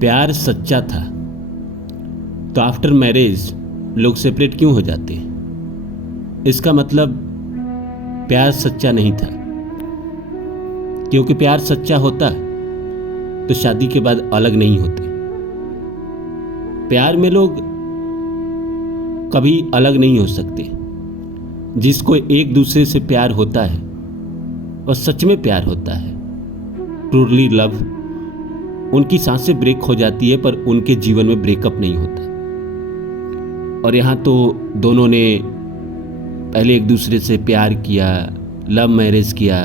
प्यार सच्चा था तो आफ्टर मैरिज लोग सेपरेट क्यों हो जाते हैं? इसका मतलब प्यार सच्चा नहीं था। क्योंकि प्यार सच्चा होता तो शादी के बाद अलग नहीं होते। प्यार में लोग कभी अलग नहीं हो सकते। जिसको एक दूसरे से प्यार होता है और सच में प्यार होता है, ट्रूली लव, उनकी सांसें ब्रेक हो जाती है पर उनके जीवन में ब्रेकअप नहीं होता। और यहाँ तो दोनों ने पहले एक दूसरे से प्यार किया, लव मैरिज किया,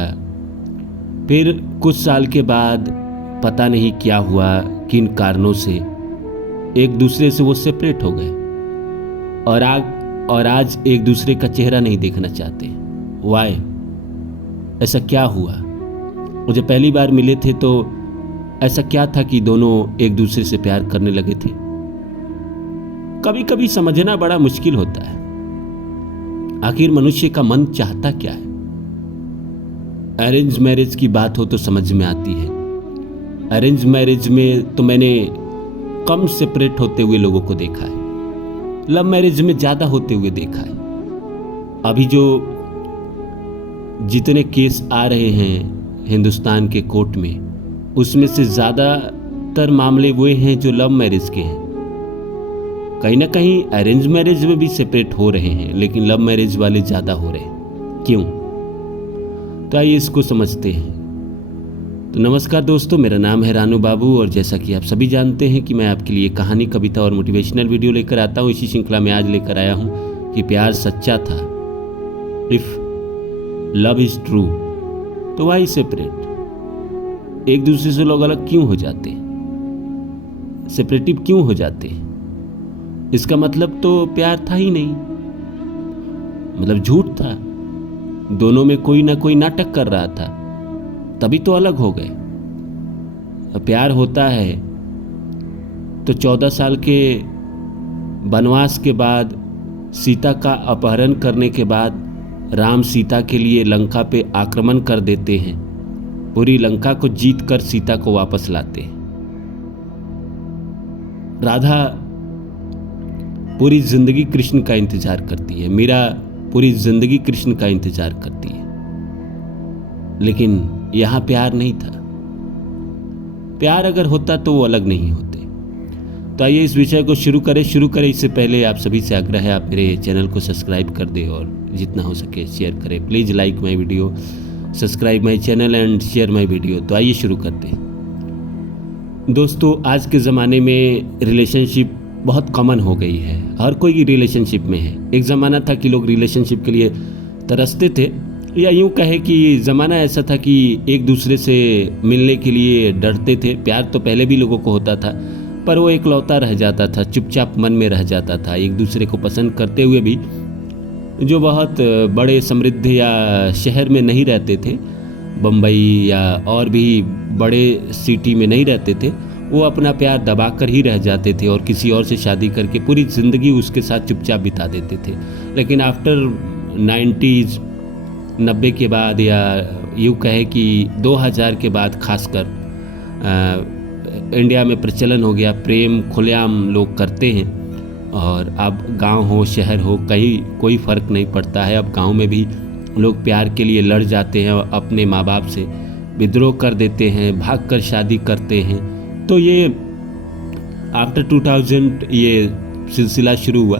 फिर कुछ साल के बाद पता नहीं क्या हुआ, किन कारणों से एक दूसरे से वो सेपरेट हो गए और आज एक दूसरे का चेहरा नहीं देखना चाहते। वाई? ऐसा क्या हुआ? मुझे पहली बार मिले थे तो ऐसा क्या था कि दोनों एक दूसरे से प्यार करने लगे थे? कभी कभी समझना बड़ा मुश्किल होता है। आखिर मनुष्य का मन चाहता क्या है? अरेंज मैरिज की बात हो तो समझ में आती है। अरेंज मैरिज में तो मैंने कम सेपरेट होते हुए लोगों को देखा है, लव मैरिज में ज्यादा होते हुए देखा है। अभी जो जितने केस आ रहे हैं हिंदुस्तान के कोर्ट में, उसमें से ज्यादातर मामले वो हैं जो लव मैरिज के हैं। कहीं ना कहीं अरेंज मैरिज में भी सेपरेट हो रहे हैं, लेकिन लव मैरिज वाले ज्यादा हो रहे हैं। क्यों? तो आइए इसको समझते हैं। तो नमस्कार दोस्तों, मेरा नाम है रानू बाबू और जैसा कि आप सभी जानते हैं कि मैं आपके लिए कहानी, कविता और मोटिवेशनल वीडियो लेकर आता हूँ। इसी श्रृंखला में आज लेकर आया हूँ कि प्यार सच्चा था। इफ लव इज ट्रू तो वाई सेपरेट? एक दूसरे से लोग अलग क्यों हो जाते हैं? सेपरेटिव क्यों हो जाते हैं? इसका मतलब तो प्यार था ही नहीं, मतलब झूठ था। दोनों में कोई ना कोई नाटक कर रहा था, तभी तो अलग हो गए। प्यार होता है तो 14 साल के वनवास के बाद, सीता का अपहरण करने के बाद राम सीता के लिए लंका पे आक्रमण कर देते हैं। पूरी लंका को जीतकर सीता को वापस लाते हैं। राधा पूरी जिंदगी कृष्ण का इंतजार करती है, मीरा पूरी जिंदगी कृष्ण का इंतजार करती है, लेकिन यहां प्यार नहीं था। प्यार अगर होता तो वो अलग नहीं होते। तो आइए इस विषय को शुरू करें। इससे पहले आप सभी से आग्रह है, आप मेरे चैनल को सब्सक्राइब कर दें और जितना हो सके शेयर करें। Please like my video, subscribe my channel and share my video. तो आइए शुरू करते हैं। दोस्तों, आज के ज़माने में रिलेशनशिप बहुत कॉमन हो गई है। हर कोई रिलेशनशिप में है। एक ज़माना था कि लोग रिलेशनशिप के लिए तरसते थे, या यूँ कहे कि ज़माना ऐसा था कि एक दूसरे से मिलने के लिए डरते थे। प्यार तो पहले भी लोगों को होता था, पर वो एकलौता रह जाता था, चुपचाप मन में रह जाता था। एक दूसरे को पसंद करते हुए भी जो बहुत बड़े समृद्ध या शहर में नहीं रहते थे, बम्बई या और भी बड़े सिटी में नहीं रहते थे, वो अपना प्यार दबा कर ही रह जाते थे और किसी और से शादी करके पूरी ज़िंदगी उसके साथ चुपचाप बिता देते थे। लेकिन आफ्टर 90 के बाद, या यूँ कहे कि 2000 के बाद खासकर इंडिया में प्रचलन हो गया। प्रेम खुलेआम लोग करते हैं और अब गांव हो शहर हो, कहीं कोई फ़र्क नहीं पड़ता है। अब गांव में भी लोग प्यार के लिए लड़ जाते हैं और अपने माँ बाप से विद्रोह कर देते हैं, भागकर शादी करते हैं। तो ये आफ्टर 2000 ये सिलसिला शुरू हुआ,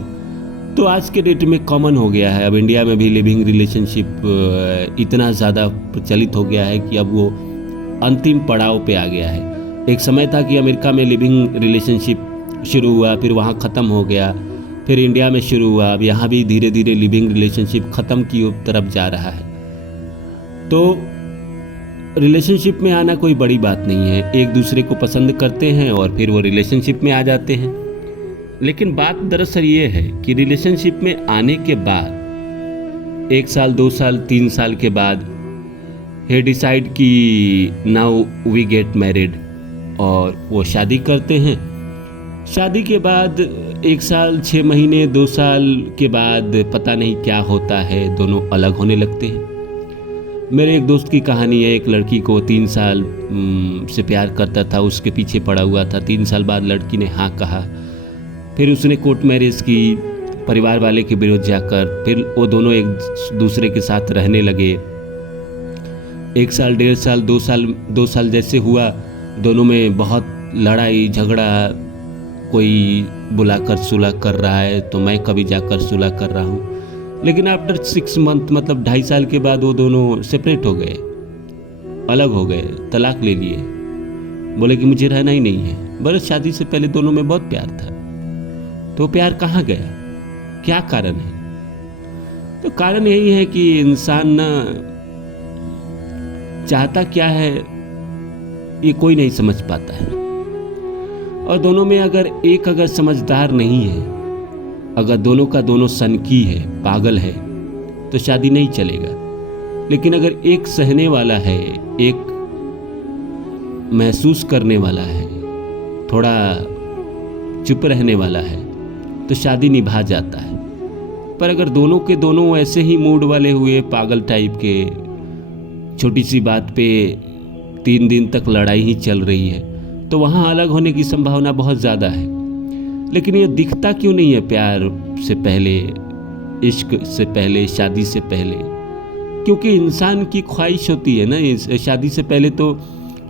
तो आज के डेट में कॉमन हो गया है। अब इंडिया में भी लिविंग रिलेशनशिप इतना ज़्यादा प्रचलित हो गया है कि अब वो अंतिम पड़ाव पे आ गया है। एक समय था कि अमेरिका में लिविंग रिलेशनशिप शुरू हुआ, फिर वहाँ ख़त्म हो गया, फिर इंडिया में शुरू हुआ। अब यहाँ भी धीरे धीरे लिविंग रिलेशनशिप ख़त्म की तरफ जा रहा है। तो रिलेशनशिप में आना कोई बड़ी बात नहीं है। एक दूसरे को पसंद करते हैं और फिर वो रिलेशनशिप में आ जाते हैं। लेकिन बात दरअसल ये है कि रिलेशनशिप में आने के बाद 1 साल, 2 साल, 3 साल के बाद he डिसाइड कि नाउ वी गेट मैरिड, और वो शादी करते हैं। शादी के बाद 1 साल, 6 महीने, 2 साल के बाद पता नहीं क्या होता है, दोनों अलग होने लगते हैं। मेरे एक दोस्त की कहानी है, एक लड़की को 3 साल से प्यार करता था, उसके पीछे पड़ा हुआ था। 3 साल बाद लड़की ने हाँ कहा, फिर उसने कोर्ट मैरिज की परिवार वाले के विरुद्ध जाकर, फिर वो दोनों एक दूसरे के साथ रहने लगे। 1 साल, 1.5 साल, 2 साल जैसे हुआ, दोनों में बहुत लड़ाई झगड़ा। कोई बुलाकर सुलह कर रहा है तो मैं कभी जाकर सुलह कर रहा हूँ। लेकिन आफ्टर 6 मंथ, मतलब 2.5 साल के बाद वो दोनों सेपरेट हो गए, अलग हो गए, तलाक ले लिए। बोले कि मुझे रहना ही नहीं है। बस शादी से पहले दोनों में बहुत प्यार था। तो प्यार कहाँ गया? क्या कारण है? तो कारण यही है कि इंसान ना चाहता क्या है ये कोई नहीं समझ पाता है। और दोनों में अगर समझदार नहीं है, अगर दोनों का दोनों सनकी है, पागल है, तो शादी नहीं चलेगा। लेकिन अगर एक सहने वाला है, एक महसूस करने वाला है, थोड़ा चुप रहने वाला है, तो शादी निभा जाता है। पर अगर दोनों के दोनों ऐसे ही मूड वाले हुए, पागल टाइप के, छोटी सी बात पे 3 दिन तक लड़ाई ही चल रही है, तो वहाँ अलग होने की संभावना बहुत ज़्यादा है। लेकिन ये दिखता क्यों नहीं है प्यार से पहले, इश्क से पहले, शादी से पहले? क्योंकि इंसान की ख्वाहिश होती है ना, शादी से पहले तो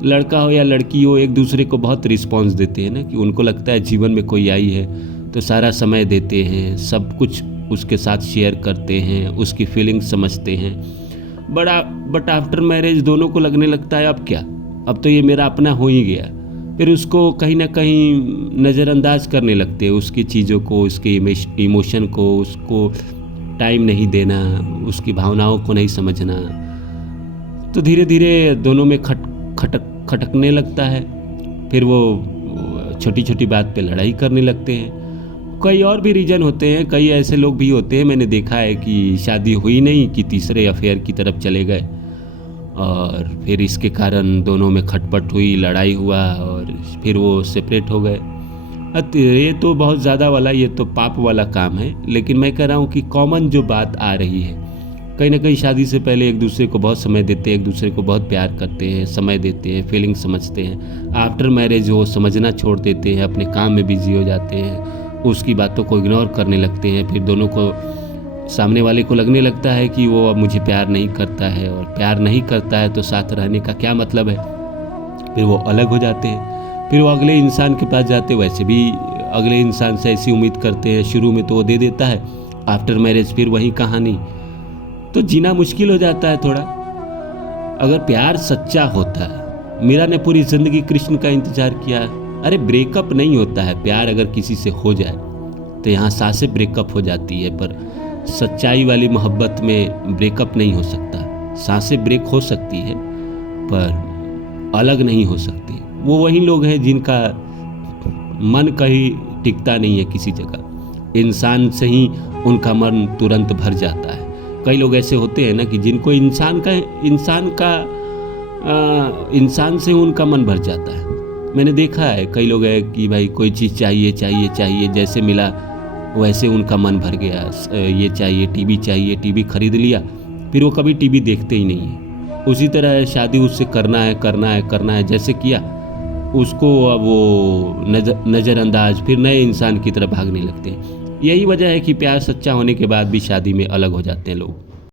लड़का हो या लड़की हो एक दूसरे को बहुत रिस्पॉन्स देते हैं ना, कि उनको लगता है जीवन में कोई आई है तो सारा समय देते हैं, सब कुछ उसके साथ शेयर करते हैं, उसकी फीलिंग्स समझते हैं। बट आफ्टर मैरिज दोनों को लगने लगता है अब क्या, अब तो ये मेरा अपना हो ही गया। फिर उसको कहीं ना कहीं नज़रअंदाज करने लगते हैं, उसकी चीज़ों को, उसके इमोशन को, उसको टाइम नहीं देना, उसकी भावनाओं को नहीं समझना। तो धीरे धीरे दोनों में खटकने लगता है। फिर वो छोटी छोटी बात पे लड़ाई करने लगते हैं। कई और भी रीज़न होते हैं, कई ऐसे लोग भी होते हैं, मैंने देखा है कि शादी हुई नहीं कि तीसरे अफेयर की तरफ चले गए, और फिर इसके कारण दोनों में खटपट हुई, लड़ाई हुआ, और फिर वो सेपरेट हो गए। ये तो बहुत ज़्यादा वाला, ये तो पाप वाला काम है। लेकिन मैं कह रहा हूँ कि कॉमन जो बात आ रही है, कहीं ना कहीं शादी से पहले एक दूसरे को बहुत समय देते हैं, एक दूसरे को बहुत प्यार करते हैं, समय देते हैं, फीलिंग समझते हैं। आफ्टर मैरिज वो समझना छोड़ देते हैं, अपने काम में बिजी हो जाते हैं, उसकी बातों को इग्नोर करने लगते हैं। फिर दोनों को, सामने वाले को लगने लगता है कि वो अब मुझे प्यार नहीं करता है, और प्यार नहीं करता है तो साथ रहने का क्या मतलब है। फिर वो अलग हो जाते हैं, फिर वो अगले इंसान के पास जाते हैं। वैसे भी अगले इंसान से ऐसी उम्मीद करते हैं, शुरू में तो वो दे देता है, आफ्टर मैरिज फिर वही कहानी। तो जीना मुश्किल हो जाता है थोड़ा। अगर प्यार सच्चा होता, मीरा ने पूरी जिंदगी कृष्ण का इंतजार किया। अरे ब्रेकअप नहीं होता है, प्यार अगर किसी से हो जाए तो यहाँ सांसें ब्रेकअप हो जाती है, पर सच्चाई वाली मोहब्बत में ब्रेकअप नहीं हो सकता। सांसें ब्रेक हो सकती है पर अलग नहीं हो सकती। वो वही लोग हैं जिनका मन कहीं टिकता नहीं है किसी जगह, इंसान से ही उनका मन तुरंत भर जाता है। कई लोग ऐसे होते हैं ना कि जिनको इंसान से उनका मन भर जाता है। मैंने देखा है कई लोग हैं कि भाई कोई चीज़ चाहिए चाहिए चाहिए, जैसे मिला वैसे उनका मन भर गया। ये चाहिए, टीवी चाहिए, टीवी खरीद लिया, फिर वो कभी टीवी देखते ही नहीं है। उसी तरह शादी उससे करना है, जैसे किया उसको अब वो नज़रअंदाज, फिर नए इंसान की तरफ भागने लगते हैं। यही वजह है कि प्यार सच्चा होने के बाद भी शादी में अलग हो जाते हैं लोग।